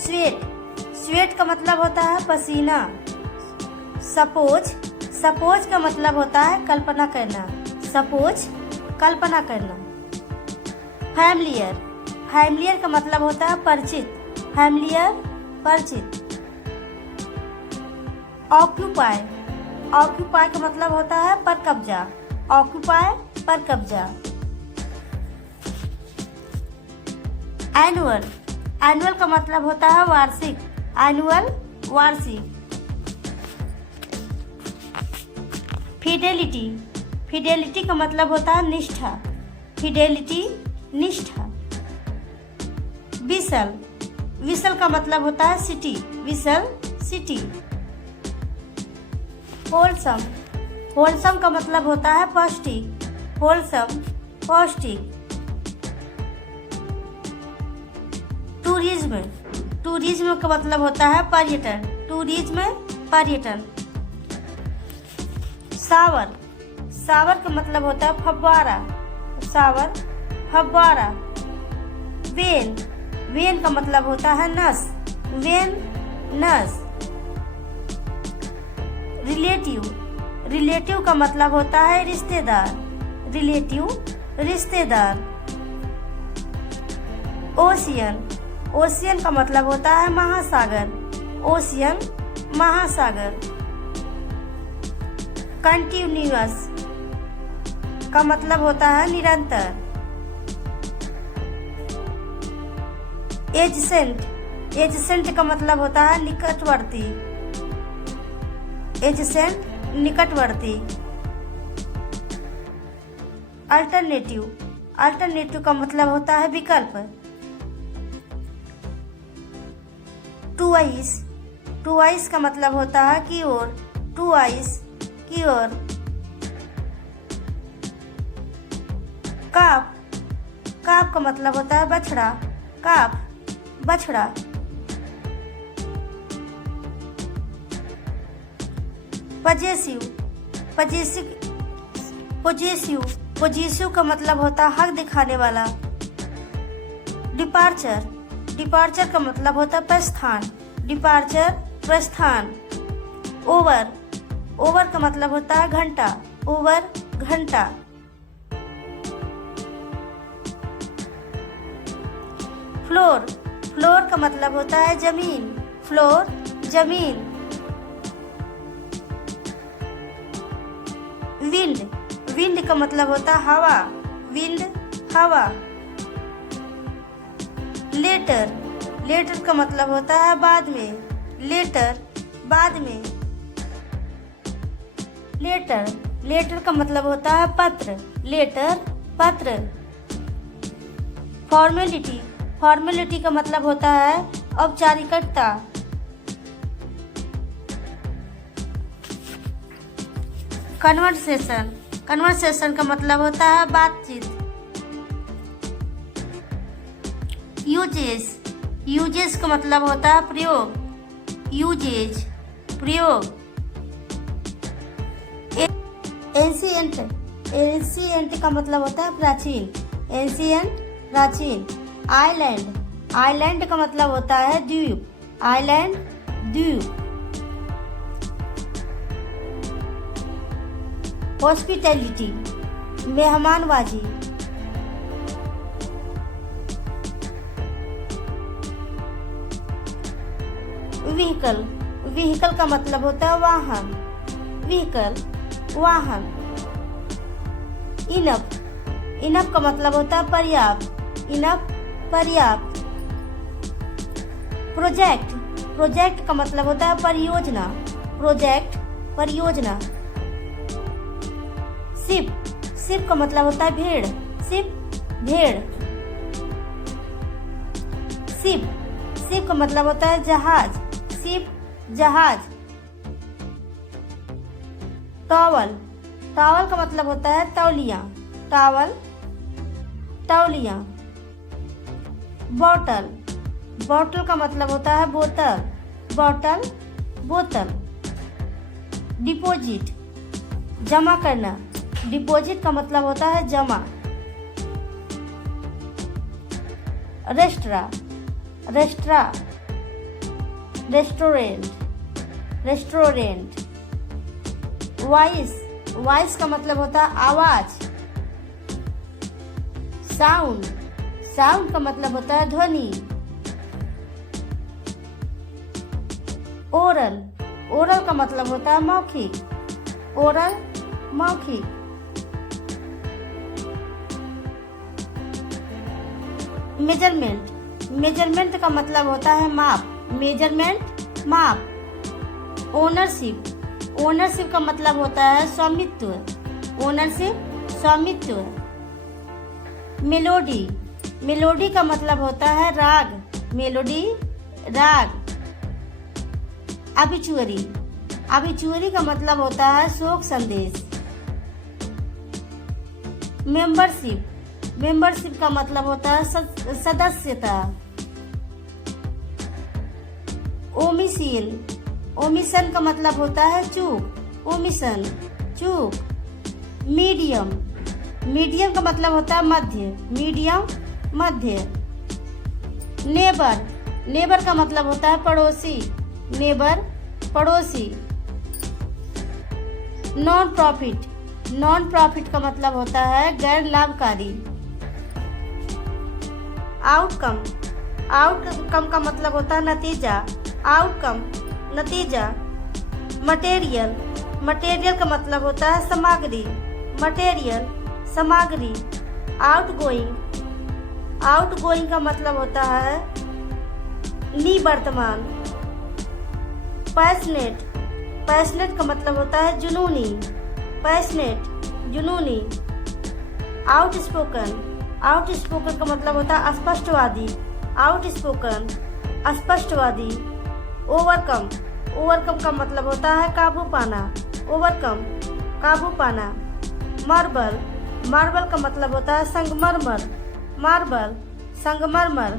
Sweat, sweat का मतलब होता है पसीना। सपोज, सपोज का मतलब होता है कल्पना करना। सपोज, कल्पना करना। फैमिलियर, फैमिलियर का मतलब होता है परिचित। फैमिलियर, परिचित। ऑक्यूपाई, ऑक्यूपाई का मतलब होता है पर कब्जा। ऑक्यूपाई, पर कब्जा। एनुअल, एनुअल का मतलब होता है वार्षिक। एनुअल, वार्षिक। फिडेलिटी, फिडेलिटी का मतलब होता है निष्ठा। फिडेलिटी, निष्ठा। विसल, विसल का मतलब होता है city. Whistle, city. Wholesome, wholesome का मतलब होता है पौष्टिक। होलसम, पौष्टिक। टूरिज्म, टूरिज्म का मतलब होता है पर्यटन। टूरिज्म, पर्यटन। सावर, सावर का मतलब होता है फव्वारा। सावर, फव्वारा। वेन, वेन का मतलब होता है नस। वेन, नस। रिलेटिव, रिलेटिव का मतलब होता है रिश्तेदार। रिलेटिव, रिश्तेदार। ओशियन, ओशियन का मतलब होता है महासागर। ओशियन, महासागर। कंटिन्यूअस का मतलब होता है निरंतर। एडजेसेंट, एडजेसेंट का मतलब होता है निकटवर्ती। एडजेसेंट, निकटवर्ती। अल्टरनेटिव, अल्टरनेटिव का मतलब होता है विकल्प। टुवाइस, टुवाइस का मतलब होता है की ओर। टुवाइस, की ओर। काफ, काफ का मतलब होता है बछड़ा। काफ, बछड़ा। पजेसिव, पजेसिव, पजेसिव, पजेसिव का मतलब होता है हक दिखाने वाला। डिपार्चर, डिपार्चर का मतलब होता है प्रस्थान। डिपार्चर, प्रस्थान। ओवर, ओवर का मतलब होता है घंटा। ओवर, घंटा। फ्लोर, फ्लोर का मतलब होता है जमीन। फ्लोर, जमीन। विंड, विंड का मतलब होता है हवा। विंड, हवा। लेटर, लेटर का मतलब होता है बाद में। लेटर, बाद में। लेटर, लेटर का मतलब होता है पत्र। लेटर, पत्र। फॉर्मेलिटी, फॉर्मेलिटी का मतलब होता है औपचारिकता। कन्वर्सेशन, कन्वर्सेशन का मतलब होता है बातचीत। यूजेस, यूजेस का मतलब होता है प्रयोग। यूजेज, प्रयोग। एंशिएंट, एंशिएंट का मतलब होता है प्राचीन। एंशिएंट, प्राचीन। आइलैंड, आइलैंड का मतलब होता है द्वीप। आइलैंड, द्वीप। हॉस्पिटैलिटी, मेहमानबाजी। व्हीकल, व्हीकल का मतलब होता है वाहन। व्हीकल, वाहन। इनफ, इनफ का मतलब होता है पर्याप्त। इनफ, पर्याप्त। प्रोजेक्ट, प्रोजेक्ट का मतलब होता है परियोजना। प्रोजेक्ट, परियोजना। शिप, शिप का मतलब होता है भेड़। शिप, भेड़। शिप, शिप का मतलब होता है जहाज। शिप, जहाज। टॉवल, टॉवल का मतलब होता है तौलिया। टॉवल, तौलिया। बॉटल, बॉटल का मतलब होता है बोतल। बॉटल, बोतल। डिपॉजिट, जमा करना। डिपॉजिट का मतलब होता है जमा। रेस्ट्रा, रेस्ट्रा, रेस्टोरेंट, रेस्टोरेंट। वॉइस, वॉइस का मतलब होता है आवाज। साउंड, साउंड का मतलब होता है ध्वनि। ओरल, ओरल का मतलब होता है मौखिक। ओरल, मौखिक। मेजरमेंट, मेजरमेंट का मतलब होता है माप। मेजरमेंट, माप। ओनरशिप, ओनरशिप का मतलब होता है स्वामित्व। ओनरशिप, स्वामित्व। मेलोडी, मेलोडी का मतलब होता है राग। मेलोडी, राग। अबिचुअरी, अबिचुअरी का मतलब होता है शोक संदेश। मेंबरशिप, मेंबरशिप का मतलब होता है सदस्यता। ओमिशन, ओमिशन का मतलब होता है चूक। ओमिशन, चूक। मीडियम, मीडियम का मतलब होता है मध्य। मीडियम, मध्य। नेबर, नेबर का मतलब होता है पड़ोसी। नेबर, पड़ोसी। नॉन प्रॉफिट, नॉन प्रॉफिट का मतलब होता है गैर लाभकारी। आउटकम, आउटकम का मतलब होता है नतीजा। आउटकम, नतीजा। मटेरियल, मटेरियल का मतलब होता है सामग्री। मटेरियल, सामग्री। आउटगोइंग, आउटगोइंग का मतलब होता है निवर्तमान। पैशनेट, पैशनेट का मतलब होता है जुनूनी। पैशनेट, जुनूनी। आउटस्पोकन, आउटस्पोकन का मतलब होता है स्पष्टवादी। आउटस्पोकन, स्पष्टवादी। ओवरकम, ओवरकम का मतलब होता है काबू पाना। ओवरकम, काबू पाना। मार्बल, मार्बल का मतलब होता है संगमरमर। मार्बल, संगमरमर।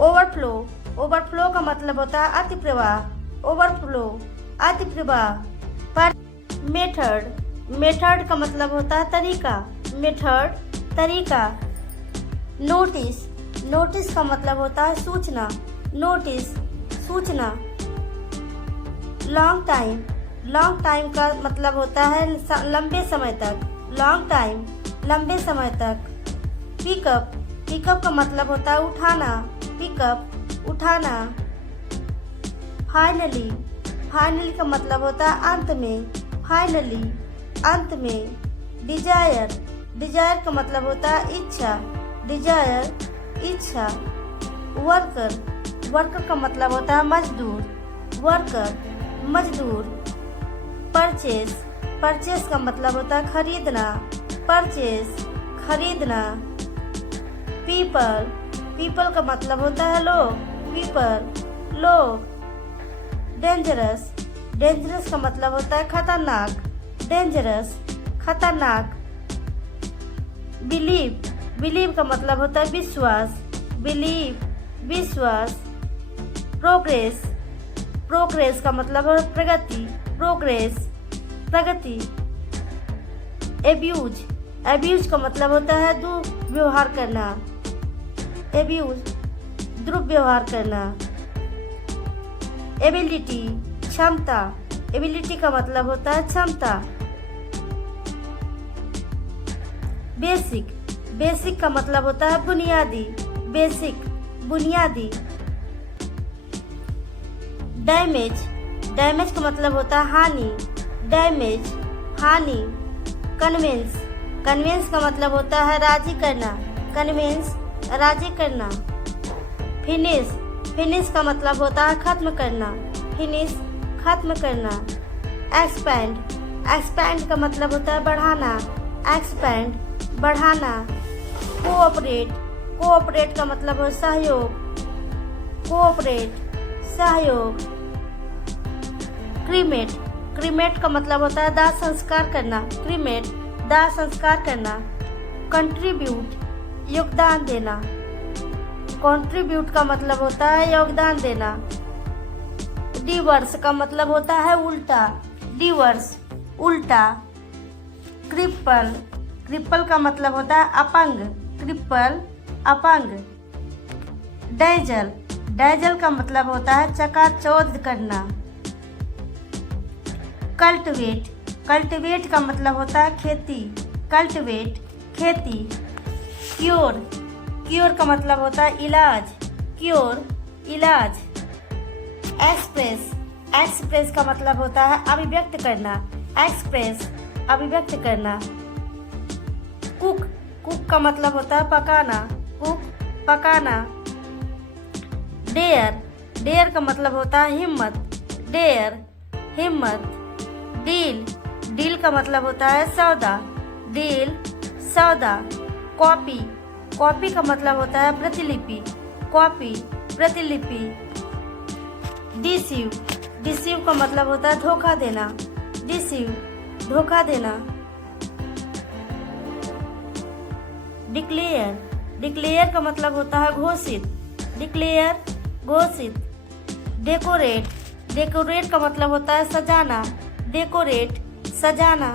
ओवरफ्लो, ओवरफ्लो का मतलब होता है अतिप्रवाह। ओवरफ्लो, अतिप्रवाह। पर मेथड, मेथड का मतलब होता है तरीका। मेथड, तरीका। नोटिस, नोटिस का मतलब होता है सूचना। नोटिस, सूचना। लॉन्ग टाइम, लॉन्ग टाइम का मतलब होता है लंबे समय तक। लॉन्ग टाइम, लंबे समय तक। पिकअप, पिकअप का मतलब होता है उठाना। पिकअप, उठाना। फाइनली, फाइनली का मतलब होता है अंत में। फाइनली, अंत में। डिजायर, डिजायर का मतलब होता है इच्छा। डिजायर, इच्छा। वर्कर, वर्कर का मतलब होता है मजदूर। वर्कर, मजदूर। परचेस, परचेस का मतलब होता है खरीदना। परचेस, खरीदना। पीपल, पीपल का मतलब होता है लोग। पीपल, लोग। डेंजरस, डेंजरस का मतलब होता है खतरनाक। डेंजरस, खतरनाक। बिलीव, बिलीव का मतलब होता है विश्वास। बिलीव, विश्वास। प्रोग्रेस, प्रोग्रेस का मतलब है प्रगति। प्रोग्रेस, प्रगति। एब्यूज, एब्यूज का मतलब होता है दुर्व्यवहार करना। एब्यूज, दुर्व्यवहार करना। एबिलिटी, क्षमता। एबिलिटी का मतलब होता है क्षमता। बेसिक, बेसिक का मतलब होता है बुनियादी। बेसिक, बुनियादी। डैमेज, डैमेज का मतलब होता है हानि। डैमेज, हानि। कन्विंस, कन्विंस का मतलब होता है राजी करना। कन्विंस, राजी करना। फिनिश, फिनिश का मतलब होता है खत्म करना। फिनिश, खत्म करना। एक्सपैंड, एक्सपैंड का मतलब होता है बढ़ाना। एक्सपैंड, बढ़ाना। कोऑपरेट, कोऑपरेट का मतलब है सहयोग। कोऑपरेट, सहयोग। क्रीमेट, क्रीमेट का मतलब होता है दाह संस्कार करना। क्रीमेट, दाह संस्कार करना। कंट्रीब्यूट, योगदान देना। कंट्रीब्यूट का मतलब होता है योगदान देना। डिवर्स का मतलब होता है उल्टा। डिवर्स, उल्टा। क्रिपल, क्रिपल का मतलब होता है अपंग। क्रिपल, अपंग। डैजल, डैजल का मतलब होता है चकाचौंध करना। कल्टिवेट, कल्टिवेट का मतलब होता है खेती, कल्टिवेट खेती। क्योर, क्योर का मतलब होता है इलाज, क्योर इलाज। एक्सप्रेस, एक्सप्रेस का मतलब होता है अभिव्यक्त करना, एक्सप्रेस अभिव्यक्त करना। कुक, कुक का मतलब होता है पकाना, कुक पकाना। डेयर, डेयर का मतलब होता है हिम्मत, डेयर हिम्मत। डील, डील का मतलब होता है सौदा, डील सौदा। कॉपी, कॉपी का मतलब होता है प्रतिलिपि, कॉपी प्रतिलिपि। डिसीव, डिसीव का मतलब होता है धोखा देना, डिसीव धोखा देना। डिक्लेयर, डिक्लेयर का मतलब होता है घोषित, डिक्लेयर घोषित। डेकोरेट, डेकोरेट का मतलब होता है सजाना, डेकोरेट सजाना।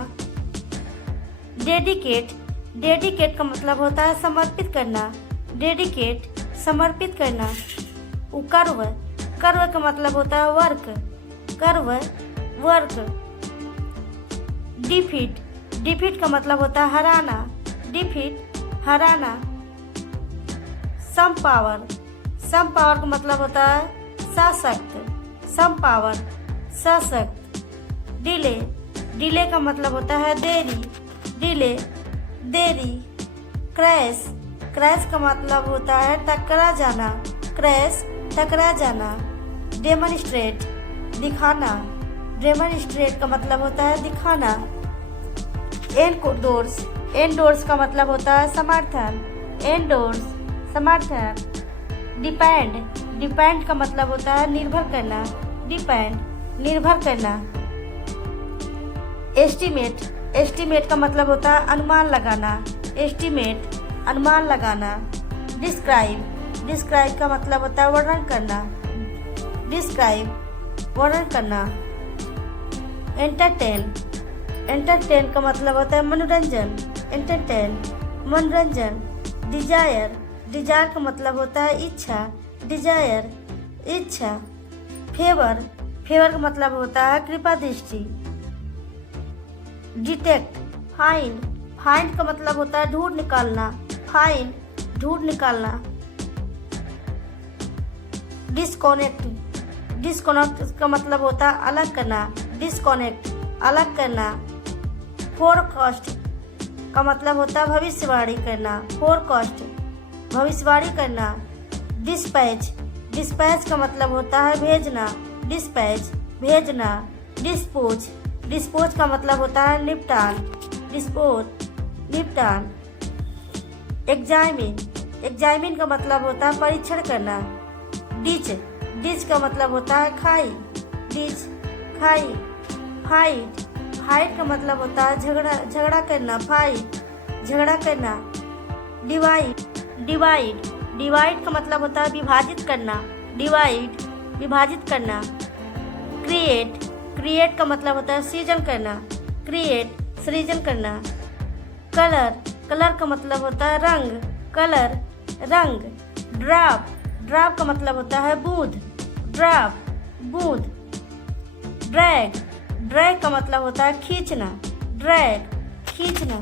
डेडिकेट, डेडिकेट का मतलब होता है समर्पित करना, डेडिकेट समर्पित करना। कर्व, कर्व का मतलब होता है work, curve work. Defeat, defeat का मतलब होता है हराना, डिफीट हराना। सम पावर, सम पावर का मतलब होता है सशक्त, सम पावर सशक्त। डिले, डिले का मतलब होता है देरी, डिले देरी। क्रैश, क्रैश का मतलब होता है टकरा जाना, क्रैश टकरा जाना। डेमोन्स्ट्रेट दिखाना, डेमोन्स्ट्रेट का मतलब होता है दिखाना। एंडोर्स, एंडोर्स का मतलब होता है समर्थन, एंडोर्स समर्थन। डिपेंड, डिपेंड का मतलब होता है निर्भर करना, डिपेंड निर्भर करना। एस्टिमेट, एस्टिमेट का मतलब होता है अनुमान लगाना, एस्टिमेट अनुमान लगाना। डिस्क्राइब, डिस्क्राइब का मतलब होता है वर्णन करना, डिस्क्राइब वर्णन करना। एंटरटेन, एंटरटेन का मतलब होता है मनोरंजन, एंटरटेन मनोरंजन। डिजायर, डिजायर का मतलब होता है इच्छा, डिजायर इच्छा। फेवर, फेवर का मतलब होता है कृपा दृष्टि। डिटेक्ट, फाइंड, फाइंड का मतलब होता है ढूंढ निकालना, फाइंड ढूंढ निकालना। डिस्कनेक्ट, डिस्कनेक्ट का मतलब होता है अलग करना, डिस्कनेक्ट अलग करना। फोरकास्ट का मतलब होता है भविष्यवाणी करना, फोरकास्ट भविष्यवाणी करना। डिस्पैच, डिस्पैच का मतलब होता है भेजना, डिस्पैच भेजना। डिस्पोज, डिस्पोज का मतलब होता है निपटान, डिस्पोज निपटान। एग्जामिन, एग्जामिन का मतलब होता है परीक्षण करना। डिच, डिच का मतलब होता है खाई, डिच खाई। फाइट, फाइट का मतलब होता है झगड़ा, झगड़ा करना, फाइट झगड़ा करना। डिवाइड, डिवाइड, डिवाइड का मतलब होता है विभाजित करना, डिवाइड विभाजित करना। क्रिएट, क्रिएट का मतलब होता है सृजन करना, क्रिएट सृजन करना। कलर, कलर का मतलब होता है रंग, कलर रंग। ड्रॉप, ड्रॉप का मतलब होता है बूंद, ड्रॉप बूंद। ड्रैग, ड्रैग का मतलब होता है खींचना, ड्रैग खींचना।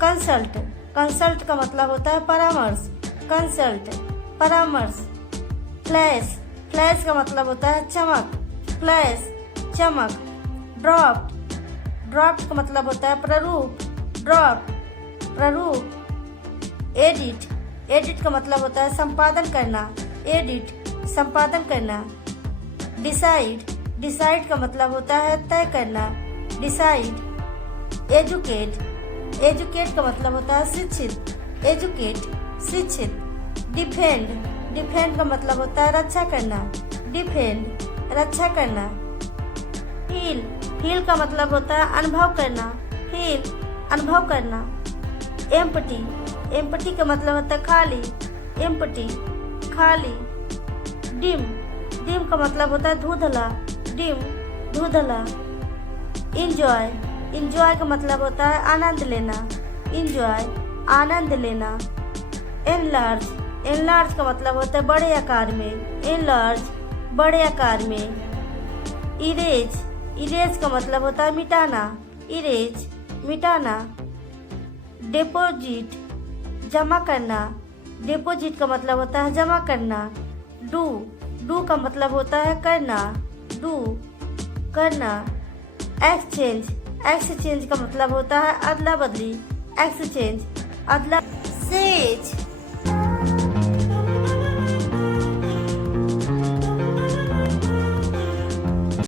कंसल्ट, कंसल्ट का मतलब होता है परामर्श, कंसल्ट परामर्श। फ्लैश, फ्लैश का मतलब होता है चमक, फ्लैश चमक। ड्रॉप, ड्रॉप का मतलब होता है प्रारूप, ड्रॉप प्रारूप। एडिट, एडिट का मतलब होता है संपादन करना, एडिट संपादन करना। डिसाइड, डिसाइड का मतलब होता है तय करना, डिसाइड। एजुकेट, एजुकेट का मतलब होता है शिक्षित, एजुकेट शिक्षित। डिफेंड, डिफेंड का मतलब होता है रक्षा करना, डिफेंड रक्षा करना। फील, फील का मतलब होता है अनुभव करना, फील अनुभव करना। एम्प्टी, एम्प्टी का मतलब होता है खाली, एम्प्टी खाली। डिम, डिम का मतलब होता है धुंधला, डिम धुंधला। इंजॉय, इंजॉय का मतलब होता है आनंद लेना, इंजॉय आनंद लेना। एनलार्ज, एनलार्ज का मतलब होता है बड़े आकार में, एनलार्ज बड़े आकार में। इरेज, इरेज का मतलब होता है मिटाना, इरेज मिटाना। डिपॉजिट जमा करना, डिपॉजिट का मतलब होता है जमा करना। डू, डू का मतलब होता है करना, डू करना। एक्सचेंज, एक्सचेंज का मतलब होता है अदला बदली, एक्सचेंज अदला। सेज,